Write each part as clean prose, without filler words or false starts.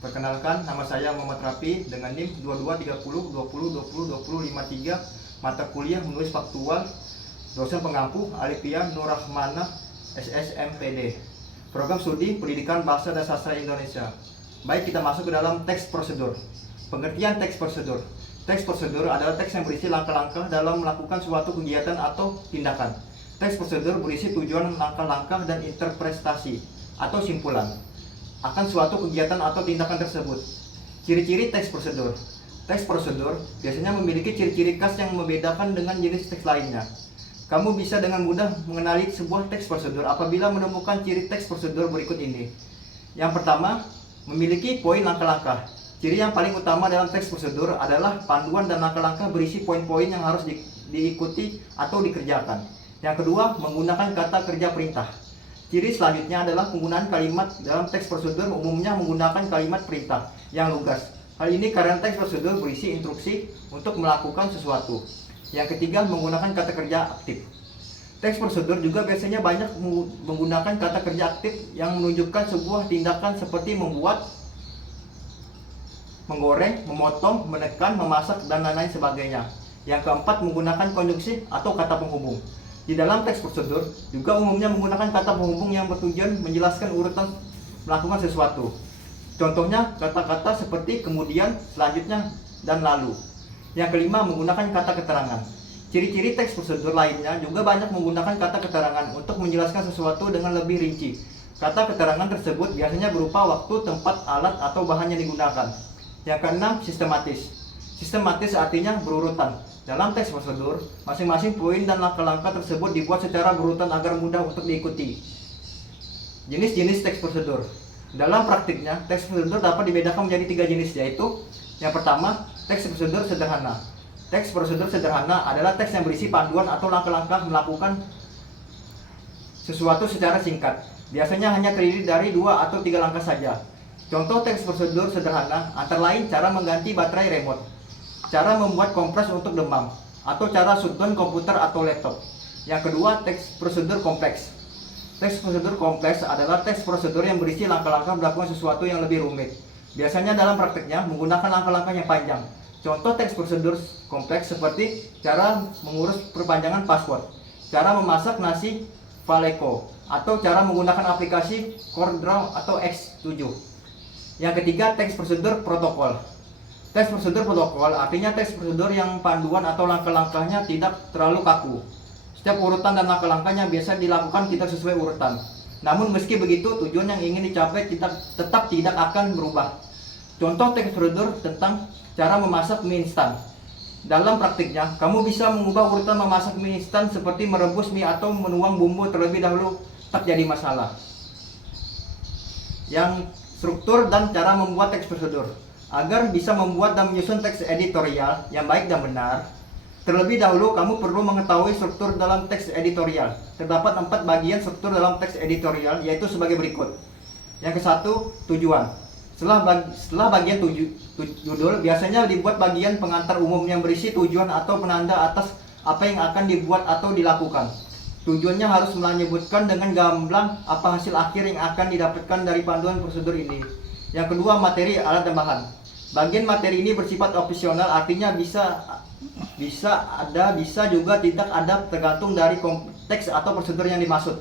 Perkenalkan, nama saya Muhammad Rafi dengan NIM 223020202053, mata kuliah menulis faktual, dosen pengampu Alifia Nurrahmanah SSMPD, program studi Pendidikan Bahasa dan Sastra Indonesia. Baik, kita masuk ke dalam teks prosedur. Pengertian teks prosedur. Teks prosedur adalah teks yang berisi langkah-langkah dalam melakukan suatu kegiatan atau tindakan. Teks prosedur berisi tujuan, langkah-langkah, dan interpretasi atau simpulan akan suatu kegiatan atau tindakan tersebut. Ciri-ciri teks prosedur. Teks prosedur biasanya memiliki ciri-ciri khas yang membedakan dengan jenis teks lainnya. Kamu bisa dengan mudah mengenali sebuah teks prosedur apabila menemukan ciri teks prosedur berikut ini. Yang pertama, memiliki poin langkah-langkah. Ciri yang paling utama dalam teks prosedur adalah panduan dan langkah-langkah berisi poin-poin yang harus diikuti atau dikerjakan. Yang kedua, menggunakan kata kerja perintah. Ciri selanjutnya adalah penggunaan kalimat dalam teks prosedur, umumnya menggunakan kalimat perintah yang lugas. Hal ini karena teks prosedur berisi instruksi untuk melakukan sesuatu. Yang ketiga, menggunakan kata kerja aktif. Teks prosedur juga biasanya banyak menggunakan kata kerja aktif yang menunjukkan sebuah tindakan seperti membuat, menggoreng, memotong, menekan, memasak, dan lain-lain sebagainya. Yang keempat, menggunakan konjungsi atau kata penghubung. Di dalam teks prosedur juga umumnya menggunakan kata penghubung yang bertujuan menjelaskan urutan melakukan sesuatu. Contohnya kata-kata seperti kemudian, selanjutnya, dan lalu. Yang kelima, menggunakan kata keterangan. Ciri-ciri teks prosedur lainnya juga banyak menggunakan kata keterangan untuk menjelaskan sesuatu dengan lebih rinci. Kata keterangan tersebut biasanya berupa waktu, tempat, alat, atau bahan yang digunakan. Yang keenam, sistematis. Sistematis artinya berurutan. Dalam teks prosedur, masing-masing poin dan langkah-langkah tersebut dibuat secara berurutan agar mudah untuk diikuti. Jenis-jenis teks prosedur. Dalam praktiknya, teks prosedur dapat dibedakan menjadi 3 jenis, yaitu yang pertama, teks prosedur sederhana. Teks prosedur sederhana adalah teks yang berisi panduan atau langkah-langkah melakukan sesuatu secara singkat. Biasanya hanya terdiri dari 2 atau 3 langkah saja. Contoh teks prosedur sederhana antara lain cara mengganti baterai remote, cara membuat kompres untuk demam, atau cara shutdown komputer atau laptop. Yang kedua, teks prosedur kompleks. Teks prosedur kompleks adalah teks prosedur yang berisi langkah-langkah melakukan sesuatu yang lebih rumit. Biasanya dalam prakteknya menggunakan langkah-langkah yang panjang. Contoh teks prosedur kompleks seperti cara mengurus perpanjangan password, cara memasak nasi Valeco, atau cara menggunakan aplikasi CorelDRAW atau X7. Yang ketiga, teks prosedur protokol. Teks prosedur protokol artinya teks prosedur yang panduan atau langkah-langkahnya tidak terlalu kaku. Setiap urutan dan langkah-langkahnya biasa dilakukan tidak sesuai urutan. Namun meski begitu, tujuan yang ingin dicapai tetap tidak akan berubah. Contoh teks prosedur tentang cara memasak mie instan. Dalam praktiknya, kamu bisa mengubah urutan memasak mie instan seperti merebus mie atau menuang bumbu terlebih dahulu, tak jadi masalah. Yang struktur dan cara membuat teks prosedur. Agar bisa membuat dan menyusun teks editorial yang baik dan benar, terlebih dahulu kamu perlu mengetahui struktur dalam teks editorial. Terdapat 4 bagian struktur dalam teks editorial, yaitu sebagai berikut. Yang ke-1, tujuan. Setelah bagian judul, biasanya dibuat bagian pengantar umum yang berisi tujuan atau penanda atas apa yang akan dibuat atau dilakukan. Tujuannya harus menyebutkan dengan gamblang apa hasil akhir yang akan didapatkan dari panduan prosedur ini. Yang kedua, materi, alat, dan bahan. Bagian materi ini bersifat opsional, artinya bisa ada, bisa juga tidak ada, tergantung dari konteks atau prosedur yang dimaksud.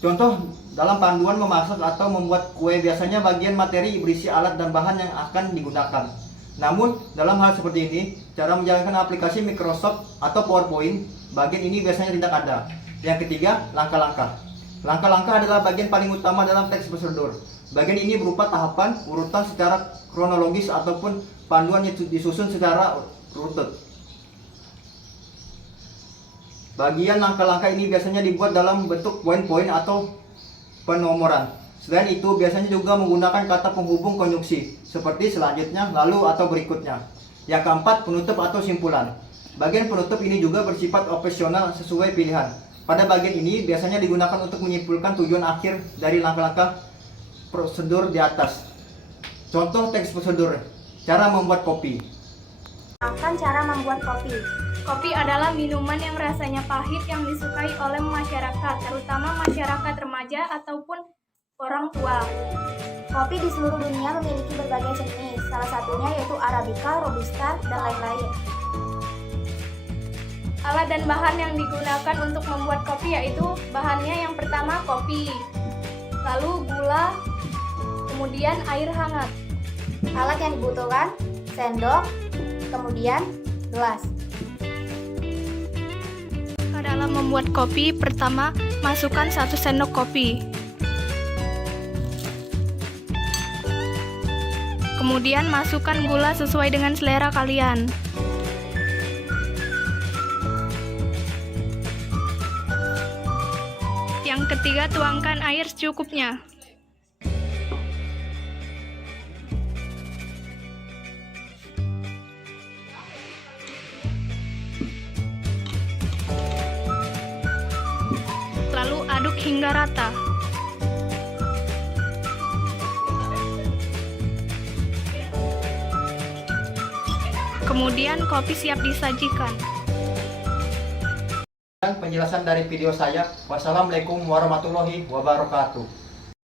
Contoh, dalam panduan memasak atau membuat kue, biasanya bagian materi berisi alat dan bahan yang akan digunakan. Namun, dalam hal seperti ini, cara menjalankan aplikasi Microsoft atau PowerPoint, bagian ini biasanya tidak ada. Yang ketiga, langkah-langkah. Langkah-langkah adalah bagian paling utama dalam teks prosedur. Bagian ini berupa tahapan, urutan secara kronologis ataupun panduan yang disusun secara runut. Bagian langkah-langkah ini biasanya dibuat dalam bentuk poin-poin atau penomoran. Selain itu, biasanya juga menggunakan kata penghubung konjungsi, seperti selanjutnya, lalu, atau berikutnya. Yang keempat, penutup atau simpulan. Bagian penutup ini juga bersifat opsional sesuai pilihan. Pada bagian ini biasanya digunakan untuk menyimpulkan tujuan akhir dari langkah-langkah prosedur di atas. Contoh teks prosedur, cara membuat kopi. Cara membuat kopi. Kopi adalah minuman yang rasanya pahit yang disukai oleh masyarakat, terutama masyarakat remaja ataupun orang tua. Kopi di seluruh dunia memiliki berbagai jenis, salah satunya yaitu Arabica, Robusta, dan lain-lain. Alat dan bahan yang digunakan untuk membuat kopi yaitu bahannya yang pertama kopi, lalu gula, kemudian air hangat. Alat yang dibutuhkan sendok, kemudian gelas. Dalam membuat kopi, pertama masukkan 1 sendok kopi. Kemudian masukkan gula sesuai dengan selera kalian. Yang ketiga, tuangkan air secukupnya. Lalu aduk hingga rata. Kemudian kopi siap disajikan. Penjelasan dari video saya. Wassalamualaikum warahmatullahi wabarakatuh.